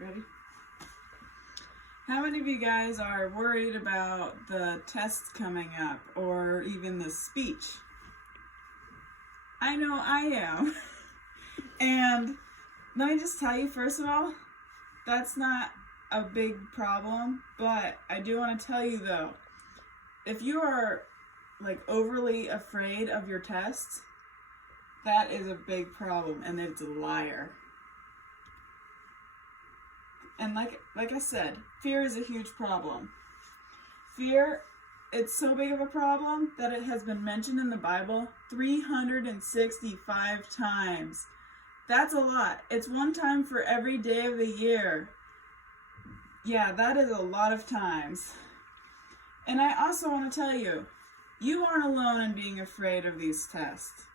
Ready? How many of you guys are worried about the tests coming up or even the speech? I know I am. And let me just tell you, first of all, that's not a big problem, but I do want to tell you though, if you are like overly afraid of your tests, that is a big problem and it's a liar. And like I said, fear is a huge problem. Fear, it's so big of a problem that it has been mentioned in the Bible 365 times. That's a lot. It's one time for every day of the year. Yeah, that is a lot of times. And I also want to tell you, you aren't alone in being afraid of these tests.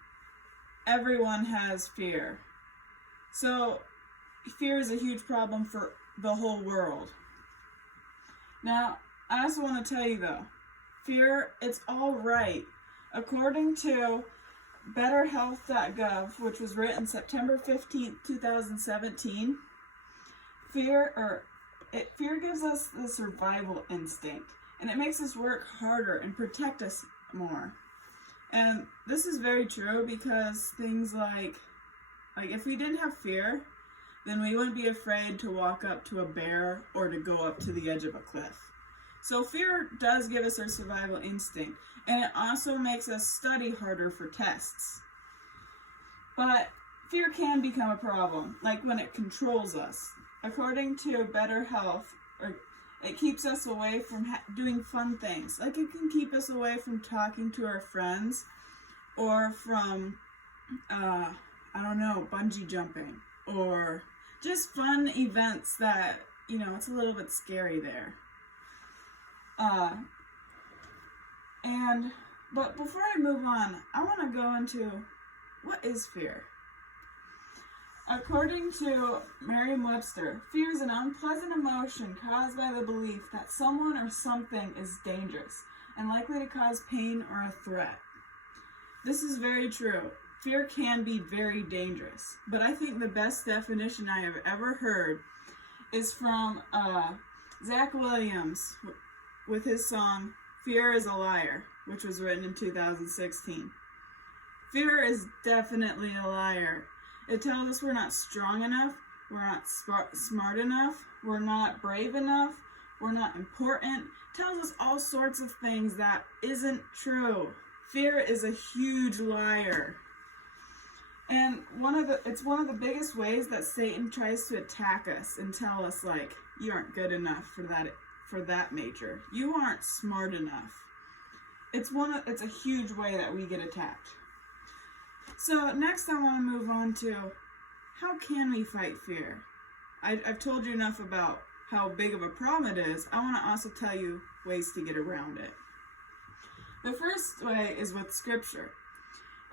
Everyone has fear. So, fear is a huge problem for the whole world. Now, I also want to tell you though, fear, it's all right. According to betterhealth.gov, which was written September 15th, 2017, fear gives us the survival instinct, and it makes us work harder and protect us more. And this is very true because things like if we didn't have fear, then we wouldn't be afraid to walk up to a bear or to go up to the edge of a cliff. So fear does give us our survival instinct, and it also makes us study harder for tests. But fear can become a problem, like when it controls us. According to Better Health, it keeps us away from doing fun things. Like it can keep us away from talking to our friends or from, bungee jumping or just fun events that, it's a little bit scary there. But before I move on, I want to go into what is fear. According to Merriam-Webster, fear is an unpleasant emotion caused by the belief that someone or something is dangerous and likely to cause pain or a threat. This is very true. Fear can be very dangerous, but I think the best definition I have ever heard is from Zach Williams with his song, Fear is a Liar, which was written in 2016. Fear is definitely a liar. It tells us we're not strong enough, we're not smart enough, we're not brave enough, we're not important. It tells us all sorts of things that isn't true. Fear is a huge liar. And it's one of the biggest ways that Satan tries to attack us and tell us, like, you aren't good enough for that major. You aren't smart enough. It's a huge way that we get attacked. So next I want to move on to how can we fight fear? I've told you enough about how big of a problem it is. I want to also tell you ways to get around it. The first way is with scripture.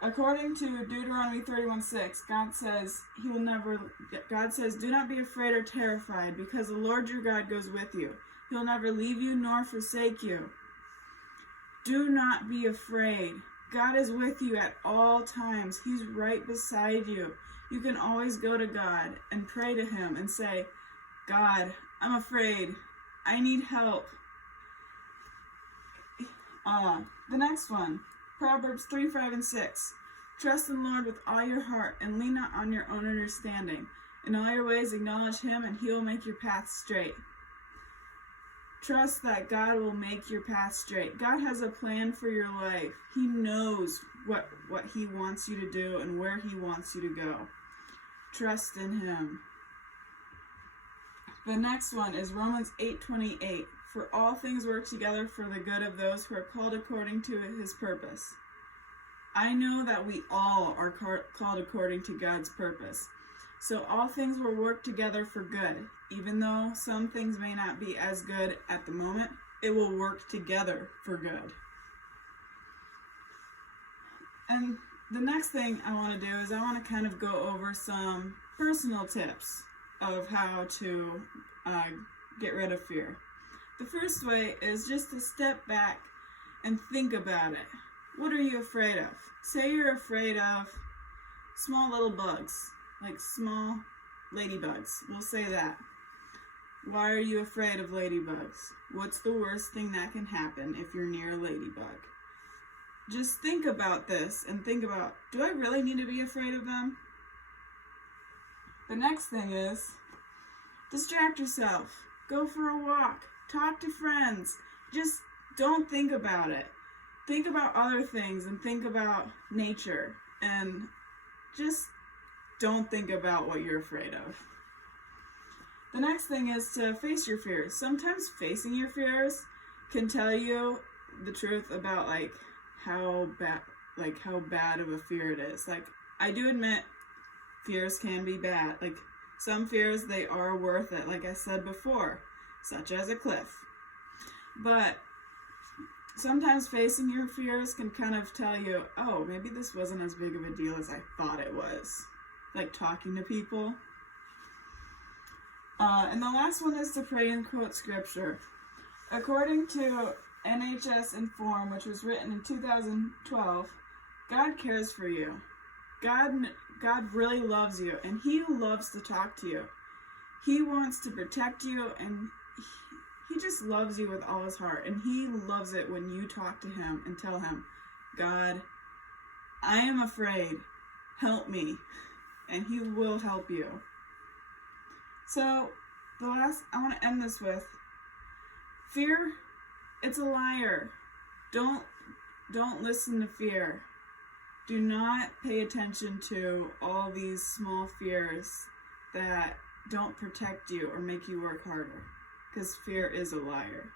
According to Deuteronomy 31:6, God says, do not be afraid or terrified, because the Lord your God goes with you. He'll never leave you nor forsake you. Do not be afraid. God is with you at all times. He's right beside you. You can always go to God and pray to him and say, God, I'm afraid. I need help. The next one, Proverbs 3:5-6. Trust in the Lord with all your heart and lean not on your own understanding. In all your ways acknowledge him and he will make your path straight. Trust that God will make your path straight. God has a plan for your life. He knows what he wants you to do and where he wants you to go. Trust in him. The next one is Romans 8:28. For all things work together for the good of those who are called according to his purpose. I know that we all are called according to God's purpose. So all things will work together for good. Even though some things may not be as good at the moment, it will work together for good. And the next thing I want to do is I want to kind of go over some personal tips of how to get rid of fear. The first way is just to step back and think about it. What are you afraid of? Say you're afraid of small little bugs, like small ladybugs. We'll say that. Why are you afraid of ladybugs? What's the worst thing that can happen if you're near a ladybug? Just think about this and think about, do I really need to be afraid of them? The next thing is, distract yourself. Go for a walk. Talk to friends. Just don't think about it. Think about other things and think about nature. And just don't think about what you're afraid of. The next thing is to face your fears. Sometimes facing your fears can tell you the truth about how bad of a fear it is. I do admit fears can be bad. Some fears, they are worth it, like I said before, such as a cliff. But sometimes facing your fears can kind of tell you, oh, maybe this wasn't as big of a deal as I thought it was. Like talking to people. And the last one is to pray and quote scripture. According to NHS Inform, which was written in 2012, God cares for you. God really loves you, and He loves to talk to you. He wants to protect you, and He just loves you with all His heart. And He loves it when you talk to Him and tell Him, God, I am afraid. Help me. And He will help you. So, I want to end this with, fear, it's a liar. Don't listen to fear. Do not pay attention to all these small fears that don't protect you or make you work harder, because fear is a liar.